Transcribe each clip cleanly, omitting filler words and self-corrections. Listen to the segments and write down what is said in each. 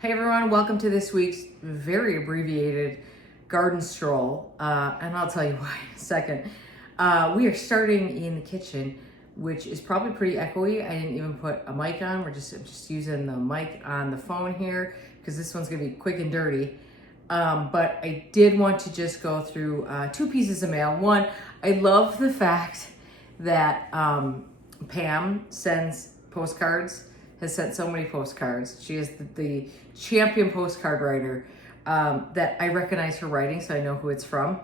Hey everyone, welcome to this week's very abbreviated garden stroll, and I'll tell you why in a second. We are starting in the kitchen, which is probably pretty echoey. I didn't even put a mic on. I'm just using the mic on the phone here because this one's gonna be quick and dirty. But I did want to just go through two pieces of mail. One, I love the fact that Pam sends postcards, has sent so many postcards. She is the champion postcard writer that I recognize her writing, so I know who it's from.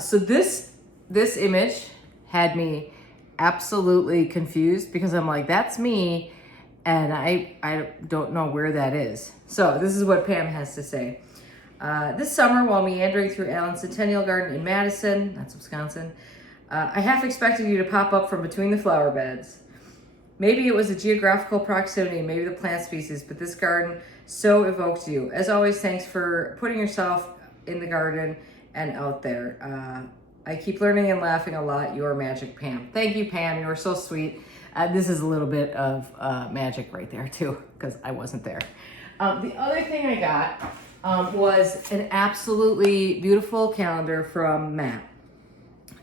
So this image had me absolutely confused because I'm like, that's me, and I don't know where that is. So this is what Pam has to say. This summer, while meandering through Allen's Centennial Garden in Madison, that's Wisconsin, I half expected you to pop up from between the flower beds. Maybe it was a geographical proximity, maybe the plant species, but this garden so evoked you. As always, thanks for putting yourself in the garden and out there. I keep learning and laughing a lot. You are magic, Pam. Thank you, Pam. You are so sweet. This is a little bit of magic right there, too, because I wasn't there. The other thing I got was an absolutely beautiful calendar from Matt.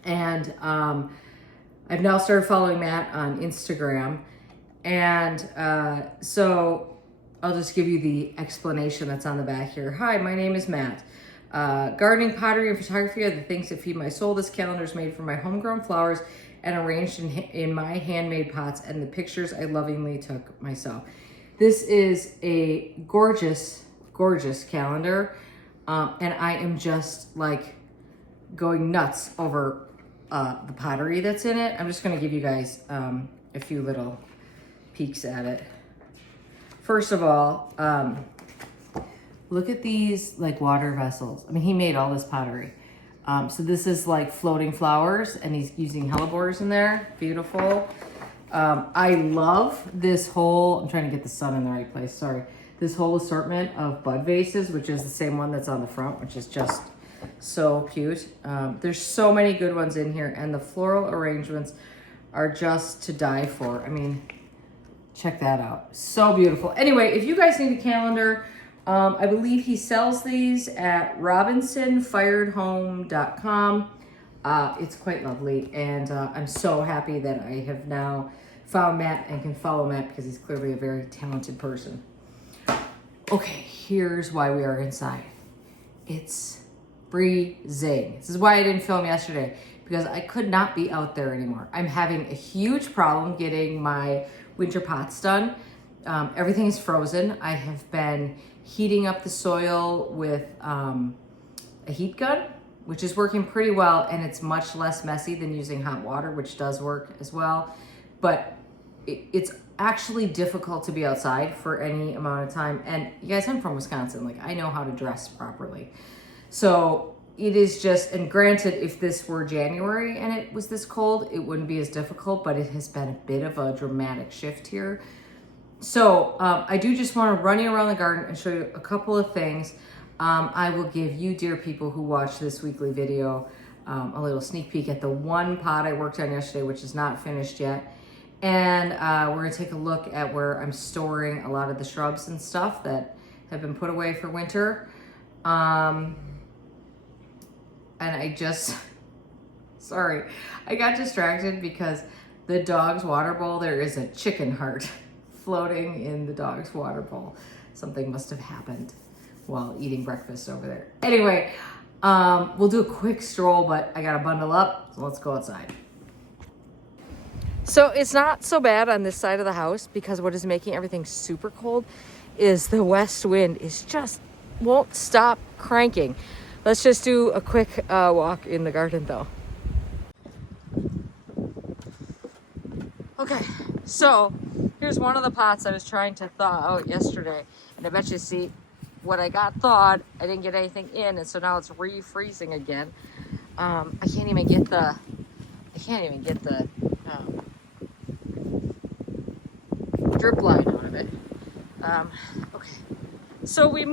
And I've now started following Matt on Instagram. And so I'll just give you the explanation that's on the back here. Hi, my name is Matt. Gardening, pottery, and photography are the things that feed my soul. This calendar is made from my homegrown flowers and arranged in my handmade pots and the pictures I lovingly took myself. This is a gorgeous, gorgeous calendar. And I am just like going nuts over the pottery that's in it. I'm just gonna give you guys a few little peeks at it. First of all, look at these like water vessels. I mean, he made all this pottery. So this is like floating flowers and he's using hellebores in there. Beautiful. I love this whole, I'm trying to get the sun in the right place, sorry. This whole assortment of bud vases, which is the same one that's on the front, which is just so cute. There's so many good ones in here and the floral arrangements are just to die for. I mean, check that out. So beautiful. Anyway, if you guys need a calendar, I believe he sells these at robinsonfiredhome.com. It's quite lovely. And I'm so happy that I have now found Matt and can follow Matt because he's clearly a very talented person. Okay, here's why we are inside. It's freezing. This is why I didn't film yesterday, because I could not be out there anymore. I'm having a huge problem getting my winter pots done. Everything is frozen. I have been heating up the soil with a heat gun, which is working pretty well, and it's much less messy than using hot water, which does work as well. But it's actually difficult to be outside for any amount of time. And you guys, I'm from Wisconsin. Like, I know how to dress properly. So it is just, and granted, if this were January and it was this cold, it wouldn't be as difficult, but it has been a bit of a dramatic shift here. So I do just want to run you around the garden and show you a couple of things. I will give you, dear people who watch this weekly video, a little sneak peek at the one pot I worked on yesterday, which is not finished yet. And we're gonna take a look at where I'm storing a lot of the shrubs and stuff that have been put away for winter. And I just, sorry, I got distracted because the dog's water bowl, there is a chicken heart floating in the dog's water bowl. Something must have happened while eating breakfast over there. Anyway, we'll do a quick stroll, but I gotta bundle up, so let's go outside. So it's not so bad on this side of the house because what is making everything super cold is the west wind is just won't stop cranking. Let's just do a quick walk in the garden though. Okay, so here's one of the pots I was trying to thaw out yesterday. And I bet you see what I got thawed, I didn't get anything in, and so now it's refreezing again. I can't even get the drip line out of it. Okay, so I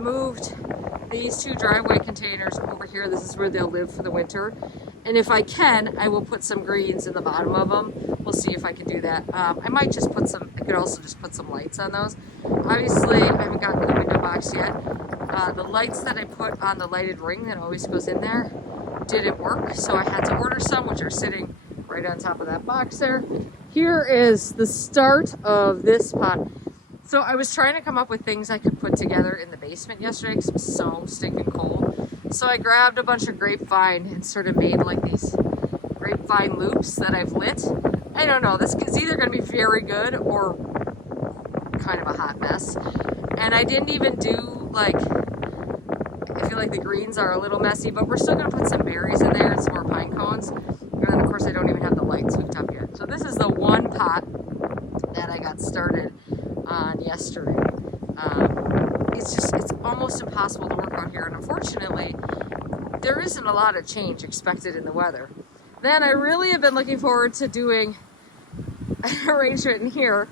moved these two driveway containers over here. This is where they'll live for the winter. And if I can, I will put some greens in the bottom of them. We'll see if I can do that. I might just put some, I could also just put some lights on those. Obviously, I haven't gotten to the window box yet. The lights that I put on the lighted ring that always goes in there didn't work, so I had to order some, which are sitting right on top of that box there. Here is the start of this pot. So I was trying to come up with things I could put together in the basement yesterday because it was so stinking cold. So I grabbed a bunch of grapevine and sort of made like these grapevine loops that I've lit. I don't know, this is either going to be very good or kind of a hot mess. And I didn't even do like, I feel like the greens are a little messy, but we're still going to put some berries in there and some more pine cones. And then of course I don't even have the lights hooked up yet. So this is the one pot that I got started on yesterday. It's almost impossible to work out here, and unfortunately there isn't a lot of change expected in the weather. Then I really have been looking forward to doing an arrangement in here,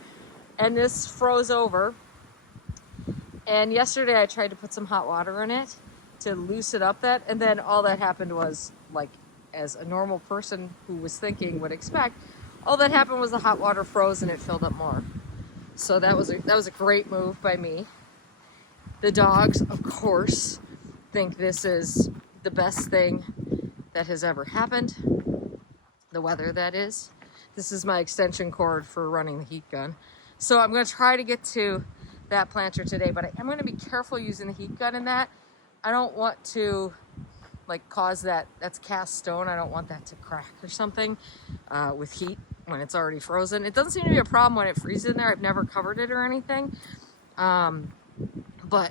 and this froze over, and yesterday I tried to put some hot water in it to loosen up that, and then all that happened was, like as a normal person who was thinking would expect, all that happened was the hot water froze and it filled up more. So that was a great move by me. The dogs, of course, think this is the best thing that has ever happened. The weather, that is. This is my extension cord for running the heat gun. So I'm going to try to get to that planter today, but I'm going to be careful using the heat gun in that. I don't want to like cause that's cast stone. I don't want that to crack or something with heat when it's already frozen. It doesn't seem to be a problem when it freezes in there. I've never covered it or anything. But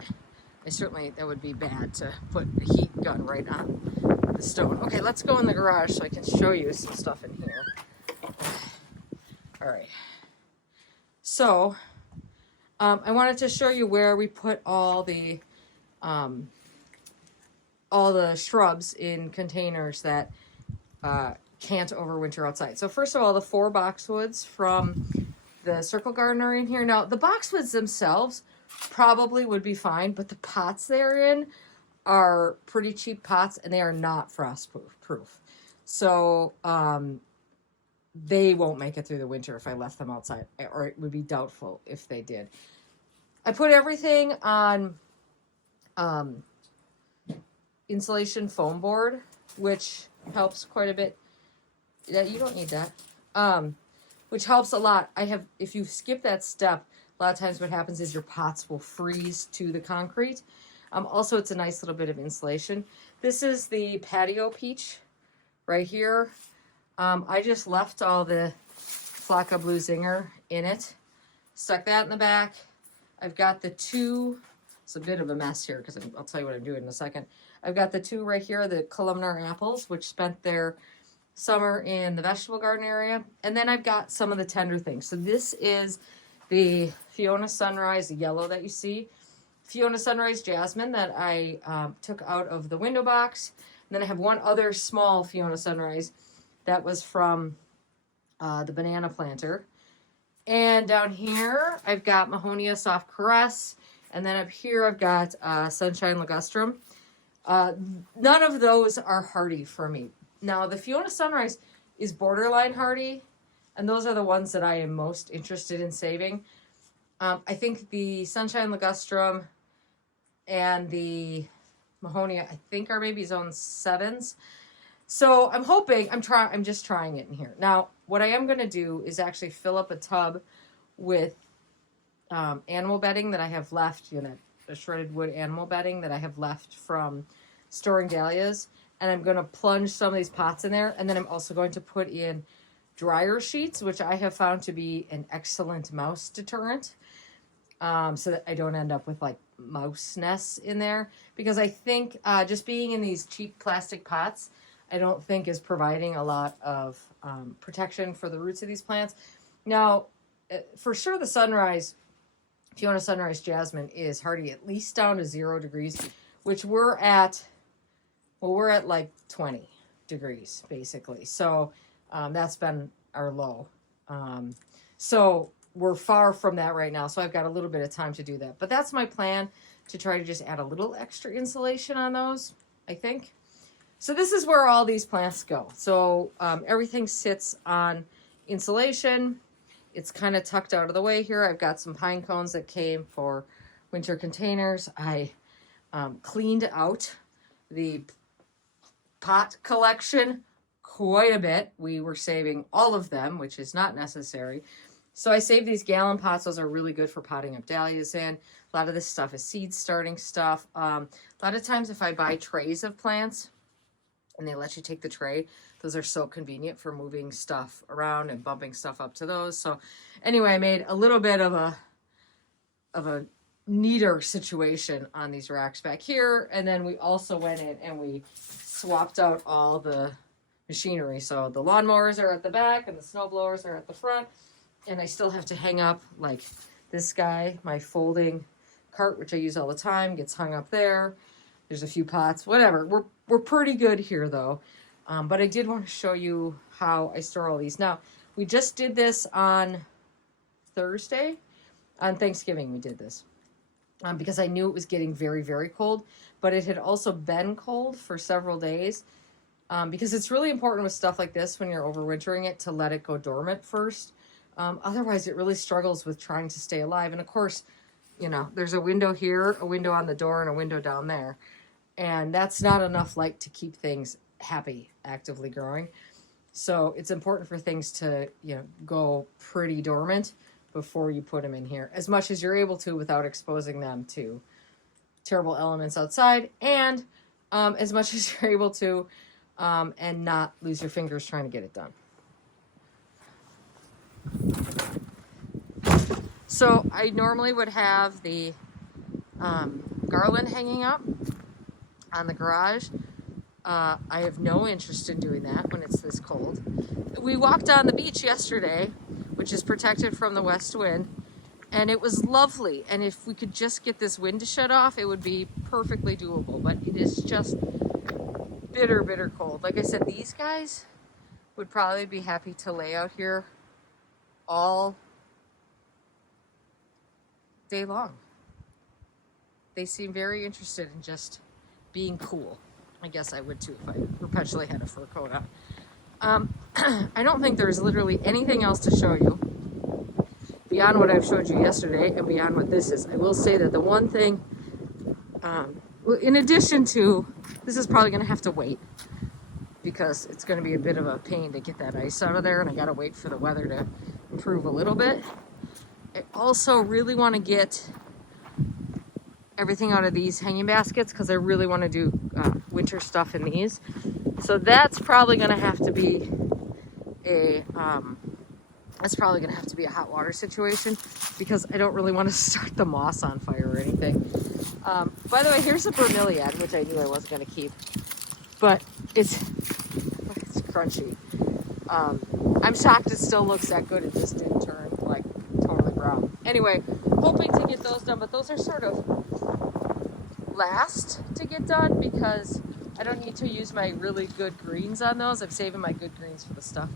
that would be bad to put the heat gun right on the stone. Okay, let's go in the garage so I can show you some stuff in here. All right. So, I wanted to show you where we put all the shrubs in containers that can't overwinter outside. So first of all, the 4 boxwoods from the Circle Garden are in here. Now, the boxwoods themselves probably would be fine, but the pots they're in are pretty cheap pots, and they are not frost proof. So they won't make it through the winter if I left them outside, or it would be doubtful if they did. I put everything on insulation foam board, which helps quite a bit. Yeah, you don't need that. Which helps a lot. If you skip that step, a lot of times what happens is your pots will freeze to the concrete. Also, it's a nice little bit of insulation. This is the patio peach right here. I just left all the Flocka Blue Zinger in it. Stuck that in the back. I've got the 2, it's a bit of a mess here because I'll tell you what I'm doing in a second. I've got the 2 right here, the columnar apples, which spent their summer in the vegetable garden area. And then I've got some of the tender things. So this is the Fiona Sunrise, the yellow that you see. Fiona Sunrise Jasmine that I took out of the window box. And then I have one other small Fiona Sunrise that was from the banana planter. And down here, I've got Mahonia Soft Caress. And then up here, I've got Sunshine Ligustrum. None of those are hardy for me. Now, the Fiona Sunrise is borderline hardy, and those are the ones that I am most interested in saving. I think the Sunshine Ligustrum and the Mahonia, I think, are maybe zone 7s. So I'm hoping, I'm just trying it in here. Now, what I am going to do is actually fill up a tub with animal bedding that I have left, the shredded wood animal bedding that I have left from storing dahlias. And I'm going to plunge some of these pots in there. And then I'm also going to put in dryer sheets, which I have found to be an excellent mouse deterrent. So that I don't end up with like mouse nests in there. Because I think just being in these cheap plastic pots, I don't think is providing a lot of protection for the roots of these plants. Now, for sure the Fiona Sunrise Jasmine is hardy at least down to 0 degrees, which we're at like 20 degrees, basically. So that's been our low. So we're far from that right now. So I've got a little bit of time to do that. But that's my plan, to try to just add a little extra insulation on those, I think. So this is where all these plants go. So everything sits on insulation. It's kind of tucked out of the way here. I've got some pine cones that came for winter containers. I cleaned out the pot collection quite a bit. We were saving all of them, which is not necessary. So I saved these gallon pots. Those are really good for potting up dahlias in. A lot of this stuff is seed starting stuff. A lot of times if I buy trays of plants and they let you take the tray, those are so convenient for moving stuff around and bumping stuff up to those. So anyway, I made a little bit of a neater situation on these racks back here. And then we also went in and we swapped out all the machinery. So the lawnmowers are at the back and the snow blowers are at the front. And I still have to hang up, like this guy, my folding cart, which I use all the time, gets hung up there. There's a few pots, whatever. We're pretty good here though. But I did want to show you how I store all these. Now, we just did this on Thursday. On Thanksgiving, we did this. Because I knew it was getting very, very cold. But it had also been cold for several days. Because it's really important with stuff like this when you're overwintering it to let it go dormant first. Otherwise, it really struggles with trying to stay alive. And of course, you know, there's a window here, a window on the door, and a window down there. And that's not enough light to keep things happy, actively growing. So it's important for things to, you know, go pretty dormant before you put them in here, as much as you're able to without exposing them to terrible elements outside, and as much as you're able to, and not lose your fingers trying to get it done. So I normally would have the garland hanging up on the garage. I have no interest in doing that when it's this cold. We walked on the beach yesterday, which is protected from the west wind, and it was lovely. And if we could just get this wind to shut off, it would be perfectly doable. But it is just bitter, bitter cold. Like I said, these guys would probably be happy to lay out here all day long. They seem very interested in just being cool. I guess I would too if I perpetually had a fur coat on. I don't think there's literally anything else to show you beyond what I've showed you yesterday and beyond what this is. I will say that the one thing, well, in addition to, this is probably going to have to wait because it's going to be a bit of a pain to get that ice out of there, and I got to wait for the weather to improve a little bit. I also really want to get everything out of these hanging baskets because I really want to do winter stuff in these. So that's probably going to have to be a hot water situation because I don't really want to start the moss on fire or anything. By the way, here's a bromeliad, which I knew I wasn't going to keep, but it's crunchy. I'm shocked it still looks that good. It just didn't turn like totally brown. Anyway, hoping to get those done, but those are sort of last to get done because I don't need to use my really good greens on those. I'm saving my good greens for the stuff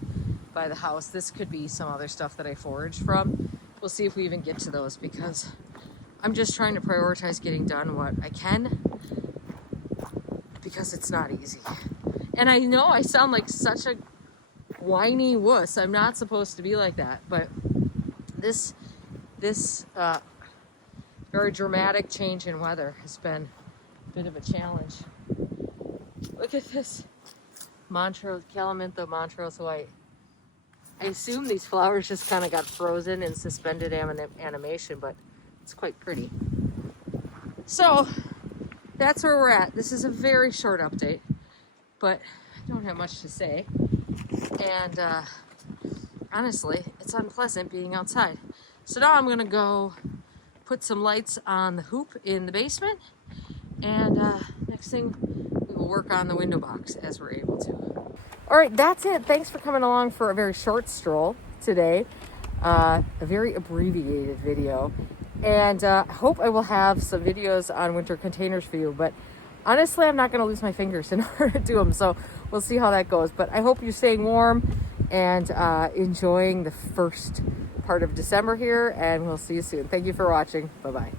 by the house. This could be some other stuff that I foraged from. We'll see if we even get to those because I'm just trying to prioritize getting done what I can because it's not easy. And I know I sound like such a whiny wuss. I'm not supposed to be like that, but this very dramatic change in weather has been a bit of a challenge. Look at this Montrose, Calamintho Montrose White. I assume these flowers just kind of got frozen in suspended animation, but it's quite pretty. So that's where we're at. This is a very short update, but I don't have much to say. And honestly, it's unpleasant being outside. So now I'm gonna go put some lights on the hoop in the basement, and next thing we will work on the window box as we're able to. All right, that's it. Thanks for coming along for a very short stroll today. A very abbreviated video. And I hope I will have some videos on winter containers for you, but honestly, I'm not going to lose my fingers in order to do them, so we'll see how that goes. But I hope you're staying warm and enjoying the first part of December here, and we'll see you soon. Thank you for watching. Bye-bye.